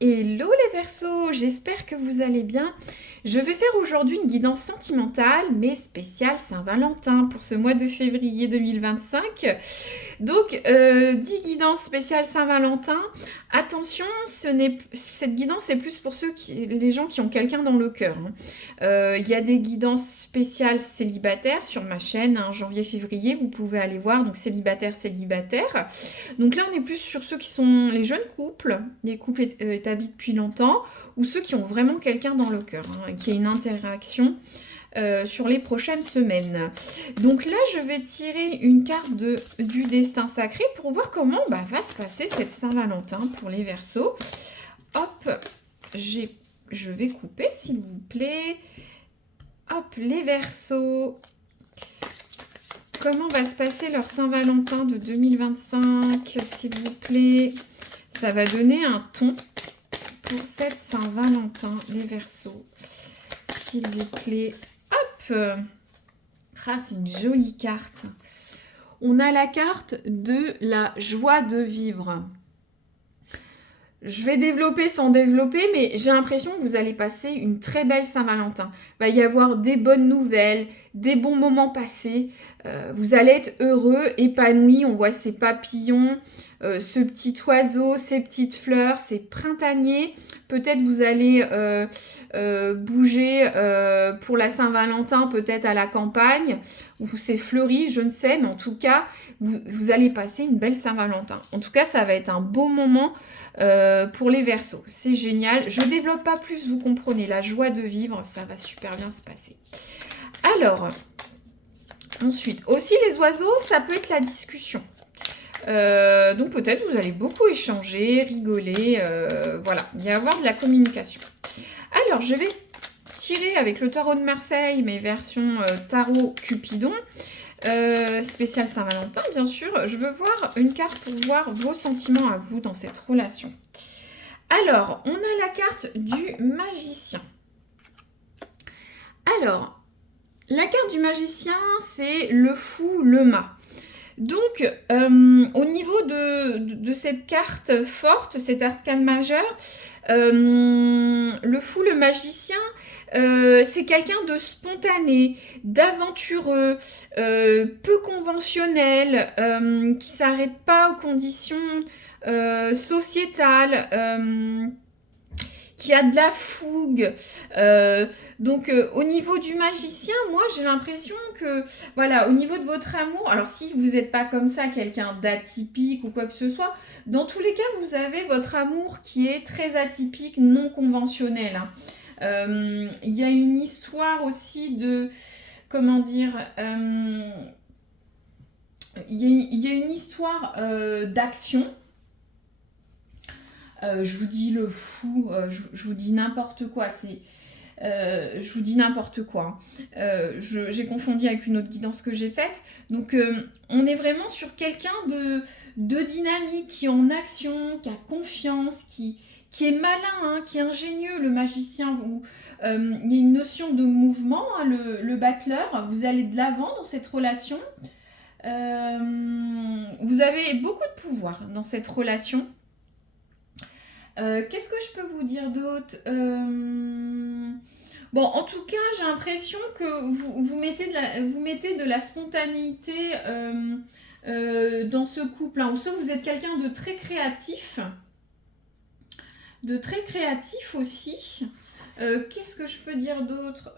Hello les Verseaux, j'espère que vous allez bien. Je vais faire aujourd'hui une guidance sentimentale mais spéciale Saint-Valentin pour ce mois de février 2025. Donc, dit guidance spéciale Saint-Valentin, attention, cette guidance est plus pour les gens qui ont quelqu'un dans le cœur, hein. Il y a des guidances spéciales célibataires sur ma chaîne, hein, janvier-février, vous pouvez aller voir, donc célibataire, célibataire. Donc là, on est plus sur ceux qui sont les jeunes couples, les couples établis depuis longtemps, ou ceux qui ont vraiment quelqu'un dans le cœur, hein, et qui a une interaction sur les prochaines semaines. Donc là, je vais tirer une carte du destin sacré pour voir comment va se passer cette Saint-Valentin pour les Verseaux. Hop, je vais couper, s'il vous plaît. Hop, les Verseaux. Comment va se passer leur Saint-Valentin de 2025, s'il vous plaît? Ça va donner un ton pour cette Saint-Valentin, les Verseaux. S'il vous plaît. Ah, c'est une jolie carte. On a la carte de la joie de vivre. Je vais développer sans développer, mais j'ai l'impression que vous allez passer une très belle Saint-Valentin. Il va y avoir des bonnes nouvelles, des bons moments passés. Vous allez être heureux, épanoui. On voit ces papillons, ce petit oiseau, ces petites fleurs, c'est printanier. Peut-être vous allez bouger pour la Saint-Valentin, peut-être à la campagne, où c'est fleuri, je ne sais, mais en tout cas, vous allez passer une belle Saint-Valentin. En tout cas, ça va être un beau moment pour les Verseaux. C'est génial. Je développe pas plus, vous comprenez, la joie de vivre, ça va super bien se passer. Alors, ensuite, aussi les oiseaux, ça peut être la discussion. Donc peut-être vous allez beaucoup échanger, rigoler, voilà, il y avoir de la communication. Alors, je vais tirer avec le tarot de Marseille, mes versions tarot Cupidon, spécial Saint-Valentin, bien sûr. Je veux voir une carte pour voir vos sentiments à vous dans cette relation. Alors, on a la carte du magicien. Alors, la carte du magicien, c'est le fou, le mât. Donc, au niveau de cette carte forte, cette arcane majeure, le fou, le magicien, c'est quelqu'un de spontané, d'aventureux, peu conventionnel, qui s'arrête pas aux conditions sociétales, qui a de la fougue. Donc au niveau du magicien, moi j'ai l'impression que, voilà, au niveau de votre amour, alors si vous n'êtes pas comme ça, quelqu'un d'atypique ou quoi que ce soit, dans tous les cas, vous avez votre amour qui est très atypique, non conventionnel, hein. Il y a une histoire aussi de, comment dire, il y a une histoire d'action. Je vous dis le fou, je vous dis n'importe quoi, je vous dis n'importe quoi, hein. J'ai confondu avec une autre guidance que j'ai faite. Donc on est vraiment sur quelqu'un de dynamique, qui est en action, qui a confiance, qui est malin, hein, qui est ingénieux, le magicien. Il y a une notion de mouvement, hein, le battleur. Vous allez de l'avant dans cette relation. Vous avez beaucoup de pouvoir dans cette relation. Qu'est-ce que je peux vous dire d'autre? Bon, en tout cas, j'ai l'impression que vous mettez de la spontanéité dans ce couple, hein. Ou soit vous êtes quelqu'un de très créatif aussi. Qu'est-ce que je peux dire d'autre?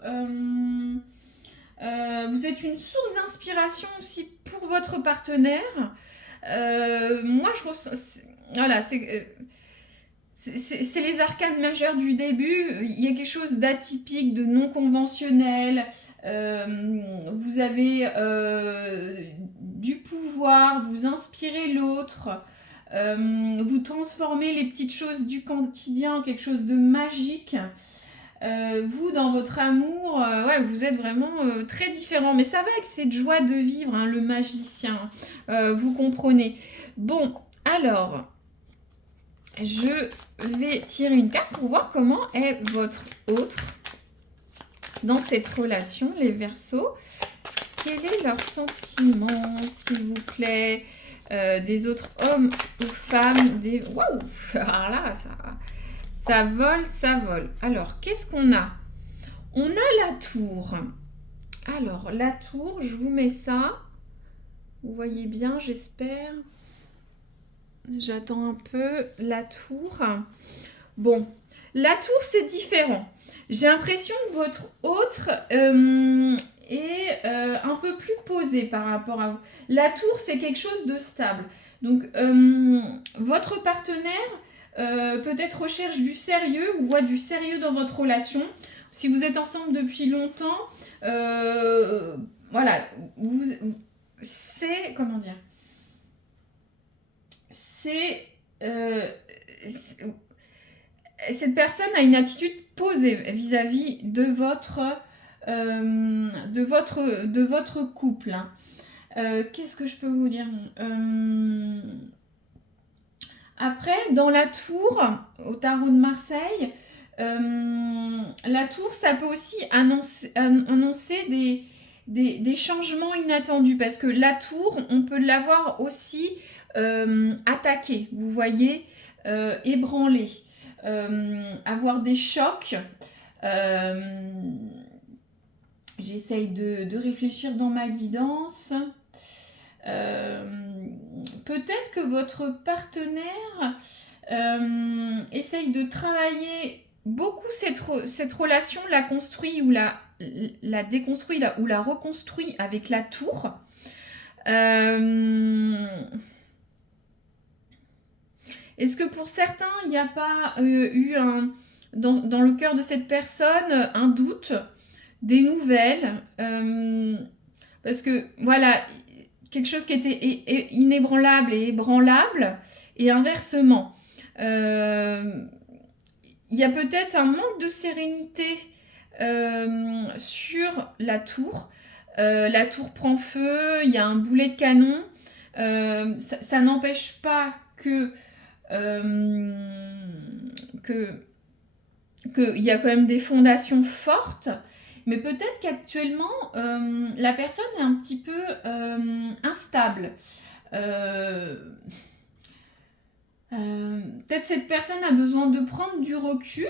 Vous êtes une source d'inspiration aussi pour votre partenaire. Moi, je ressens... Voilà, c'est les arcanes majeures du début. Il y a quelque chose d'atypique, de non conventionnel. Vous avez du pouvoir, vous inspirez l'autre, vous transformez les petites choses du quotidien en quelque chose de magique. Vous, dans votre amour, ouais, vous êtes vraiment très différents. Mais ça va avec cette joie de vivre, hein, le magicien. Vous comprenez. Bon, alors... Je vais tirer une carte pour voir comment est votre autre dans cette relation, les Verseaux. Quel est leur sentiment, s'il vous plaît, des autres hommes ou femmes, des... Waouh! Alors là, Ça vole, ça vole. Alors, qu'est-ce qu'on a? On a la tour. Alors, la tour, je vous mets ça. Vous voyez bien, j'espère. J'attends un peu. La tour. Bon, la tour, c'est différent. J'ai l'impression que votre autre est un peu plus posé par rapport à vous. La tour, c'est quelque chose de stable. Donc, votre partenaire peut-être recherche du sérieux ou voit du sérieux dans votre relation. Si vous êtes ensemble depuis longtemps, voilà, c'est, comment dire, c'est, cette personne a une attitude posée vis-à-vis de votre couple. Hein. Qu'est-ce que je peux vous dire? Après, dans la tour, au tarot de Marseille, la tour, ça peut aussi annoncer des changements inattendus. Parce que la tour, on peut l'avoir aussi attaquée, vous voyez, ébranlée. Avoir des chocs. J'essaye de réfléchir dans ma guidance. Peut-être que votre partenaire essaye de travailler beaucoup cette relation, la construit ou la déconstruit ou la reconstruit avec la tour. Est-ce que pour certains, il n'y a pas eu dans le cœur de cette personne un doute, des nouvelles parce que voilà, quelque chose qui était inébranlable et ébranlable, et inversement. Il y a peut-être un manque de sérénité sur la tour. La tour prend feu, il y a un boulet de canon. Ça n'empêche pas qu'il y a quand même des fondations fortes, mais peut-être qu'actuellement, la personne est un petit peu instable. Peut-être cette personne a besoin de prendre du recul.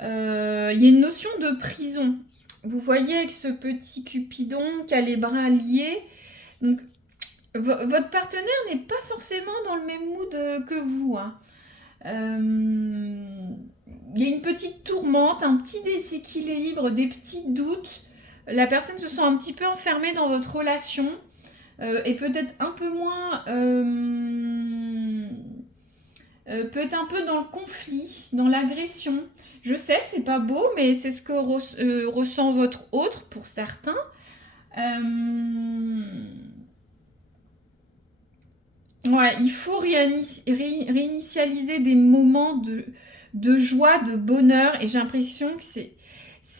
Il y a une notion de prison. Vous voyez avec ce petit Cupidon qui a les bras liés. Donc, votre partenaire n'est pas forcément dans le même mood que vous. Hein. Il y a une petite tourmente, un petit déséquilibre, des petits doutes. La personne se sent un petit peu enfermée dans votre relation et peut-être un peu moins... peut-être un peu dans le conflit, dans l'agression. Je sais, c'est pas beau, mais c'est ce que ressent votre autre pour certains. Ouais, il faut réinitialiser des moments de joie, de bonheur, et j'ai l'impression que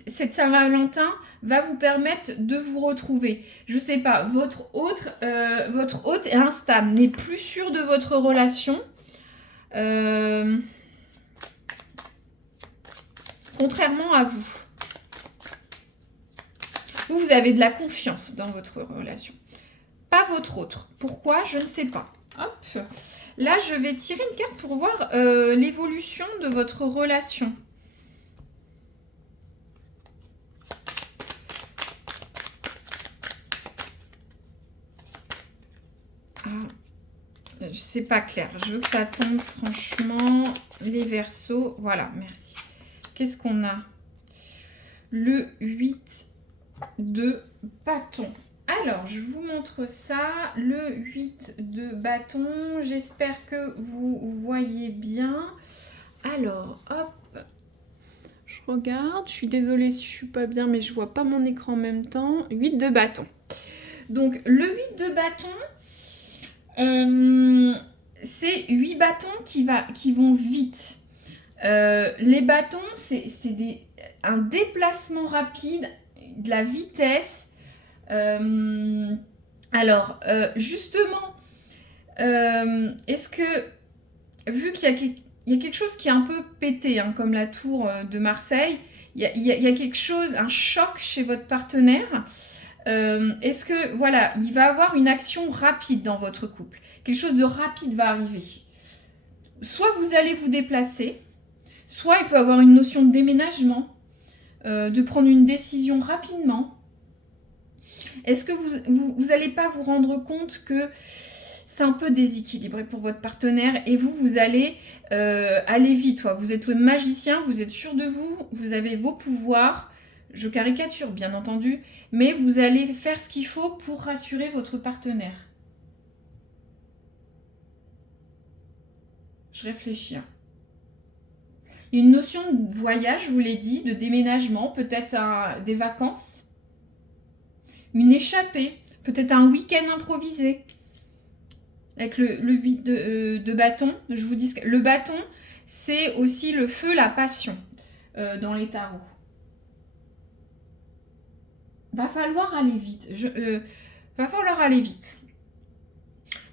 cette Saint-Valentin va vous permettre de vous retrouver. Je sais pas, votre hôte est instable, n'est plus sûr de votre relation. Contrairement à vous. Vous avez de la confiance dans votre relation. Pas votre autre. Pourquoi? Je ne sais pas. Hop. Là, je vais tirer une carte pour voir l'évolution de votre relation. C'est pas clair. Je veux que ça tombe, franchement. Les Verseaux. Voilà, merci. Qu'est-ce qu'on a? Le 8 de bâton. Alors, je vous montre ça. Le 8 de bâton. J'espère que vous voyez bien. Alors, hop. Je regarde. Je suis désolée si je suis pas bien, mais je vois pas mon écran en même temps. 8 de bâton. Donc, le 8 de bâton... c'est 8 bâtons qui vont vite. Les bâtons, c'est un déplacement rapide, de la vitesse. Alors, justement, est-ce que, vu qu'il y a quelque chose qui est un peu pété, hein, comme la tour de Marseille, il y a quelque chose, un choc chez votre partenaire. Est-ce que, voilà, il va avoir une action rapide dans votre couple? Quelque chose de rapide va arriver. soit vous allez vous déplacer, soit il peut avoir une notion de déménagement, de prendre une décision rapidement. Est-ce que vous allez pas vous rendre compte que c'est un peu déséquilibré pour votre partenaire et vous allez aller vite, quoi. Vous êtes le magicien, vous êtes sûr de vous, vous avez vos pouvoirs, je caricature bien entendu, mais vous allez faire ce qu'il faut pour rassurer votre partenaire. Je réfléchis. Il y a une notion de voyage, je vous l'ai dit, de déménagement, peut-être des vacances, une échappée, peut-être un week-end improvisé. Avec le 8 de bâton, je vous dis que le bâton, c'est aussi le feu, la passion dans les tarots. Va falloir aller vite. Va falloir aller vite.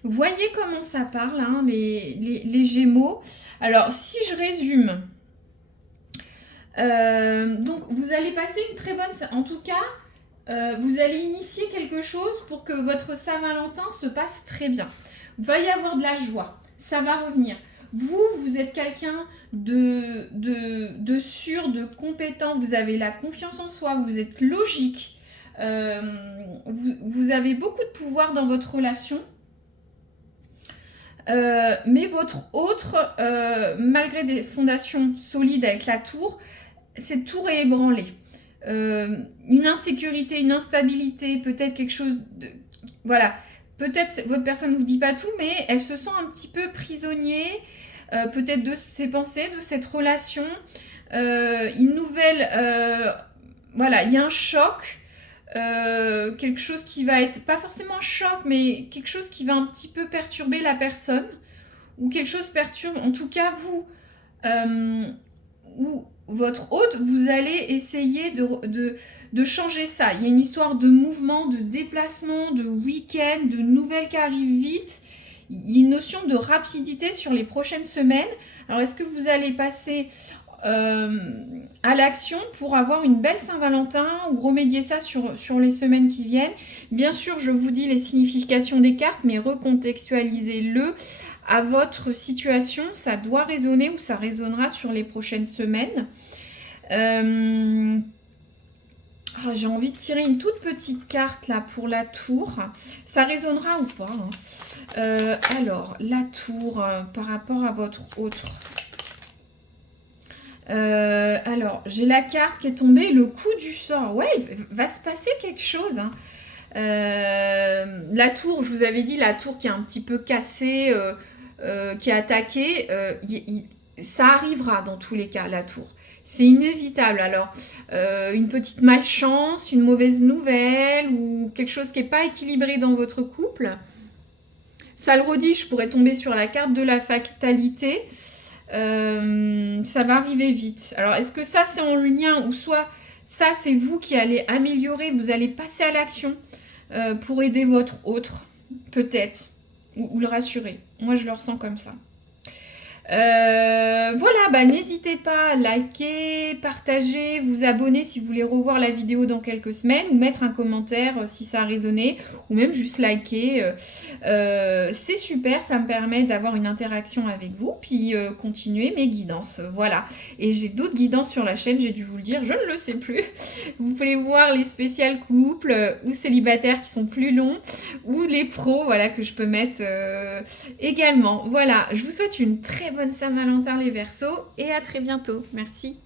Vous voyez comment ça parle, hein, les Gémeaux. Alors, si je résume, donc vous allez passer une très bonne... En tout cas, vous allez initier quelque chose pour que votre Saint-Valentin se passe très bien. Il va y avoir de la joie, ça va revenir. Vous êtes quelqu'un de sûr, de compétent, vous avez la confiance en soi, vous êtes logique, vous avez beaucoup de pouvoir dans votre relation. Mais votre autre, malgré des fondations solides avec la tour, cette tour est ébranlée. Une insécurité, une instabilité, peut-être quelque chose de... Voilà, peut-être votre personne ne vous dit pas tout, mais elle se sent un petit peu prisonnier, peut-être de ses pensées, de cette relation. Une nouvelle... voilà, il y a un choc. Quelque chose qui va être, pas forcément un choc, mais quelque chose qui va un petit peu perturber la personne, ou quelque chose perturbe, en tout cas vous, ou votre hôte, vous allez essayer de changer ça. Il y a une histoire de mouvement, de déplacement, de week-end, de nouvelles qui arrivent vite. Il y a une notion de rapidité sur les prochaines semaines. Alors est-ce que vous allez passer à l'action pour avoir une belle Saint-Valentin ou remédier ça sur les semaines qui viennent? Bien sûr, je vous dis les significations des cartes, mais recontextualisez-le à votre situation. Ça doit résonner ou ça résonnera sur les prochaines semaines. J'ai envie de tirer une toute petite carte là pour la tour. Ça résonnera ou pas, hein. Alors, la tour par rapport à votre autre... alors, j'ai la carte qui est tombée, le coup du sort. Ouais, il va se passer quelque chose, hein. La tour, je vous avais dit, la tour qui est un petit peu cassée, qui est attaquée, ça arrivera dans tous les cas, la tour. C'est inévitable. Alors, une petite malchance, une mauvaise nouvelle ou quelque chose qui n'est pas équilibré dans votre couple. Ça le redit, je pourrais tomber sur la carte de la fatalité. Ça va arriver vite. Alors, est-ce que ça, c'est en lien ou soit ça, c'est vous qui allez améliorer, vous allez passer à l'action pour aider votre autre, peut-être, ou le rassurer. Moi, je le ressens comme ça. Voilà, n'hésitez pas à liker, partager, vous abonner si vous voulez revoir la vidéo dans quelques semaines ou mettre un commentaire si ça a résonné ou même juste liker. C'est super, ça me permet d'avoir une interaction avec vous puis continuer mes guidances. Voilà, et j'ai d'autres guidances sur la chaîne, j'ai dû vous le dire, je ne le sais plus. Vous pouvez voir les spéciales couples ou célibataires qui sont plus longs ou les pros, voilà, que je peux mettre également. Voilà, je vous souhaite une très bonne Saint-Valentin les Verseaux et à très bientôt. Merci.